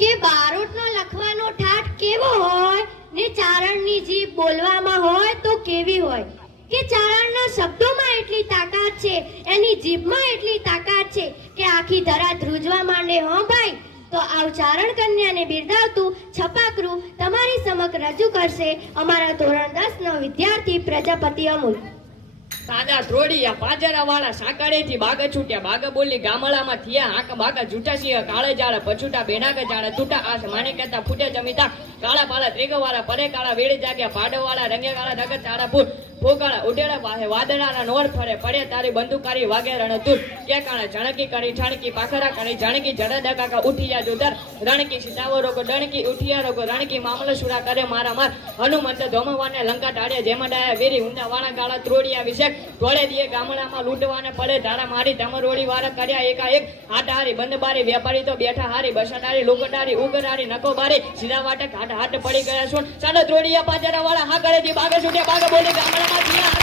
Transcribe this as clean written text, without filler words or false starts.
કે બારોટનો લખવાનો ઠાઠ કેવો હોય ને ચારણની જીભ બોલવામાં હોય તો કેવી હોય, કે ચારણના શબ્દોમાં એટલી તાકાત છે, એની જીભમાં એટલી તાકાત છે કે આખી ધરા ધ્રુજવા માંડે. હો ભાઈ, તો આવ ચારણ કન્યાને બિરદાવતું છપાકરું તમારી સમક્ષ રજૂ કરશે અમારા ધોરણ 10 નો વિદ્યાર્થી પ્રજાપતિ અમૂલ. સાદા ત્રોડિયા પાજરા વાળા સાંકળેથી બાગા છૂટ્યા, બાગા બોલી ગામડામાં થયા આંખ બાગા જૂઠા સિંહ કાળે જાળા પછૂટા બેનાગ જાળા તૂટા આસ માને કહેતા ફૂટે જમીતા કાળા પાળા ત્રિગો વાળા પરે કાળા વેડી જાગ્યા પાડો વાળા રંગે કાળા નગર ચાળા ફૂટ ફોકાળા ઉડેડા પાસે વાદળાના નોર ફરે પડે તારી બંદૂકારી વાગે રણતુર કે કાળા જણકી કરી છણકી પાખરા કરી જાણકી જડા કાકા ઉઠિયા જોદર રણકી સીતાવો રોગો ડણકી ઉઠિયા રોગો રણકી મામલો સુરા કરે મારા માર હનુમંત ધોમવાને લંકા ટાળ્યા જેમાં ડાયા વેરી ઊંડા વાળા ગાળા ત્રોડિયા વિશે ટોળે દીએ ગામડામાં લૂંટવાને પડે ધારા મારી ધમરોડી વાળા કર્યા એકાએક હાટ હારી બંધ બારી વેપારી તો બેઠા હારી બસટારી લુગડારી ઉગરારી નકો બારી સીધા વાટક હાટ હાટ પડી ગયા છું સાડા ત્રોડિયા પાજરા વાળા હા કરે દી બાગે છૂટ્યા બાગે બોલી ગામડામાં થયા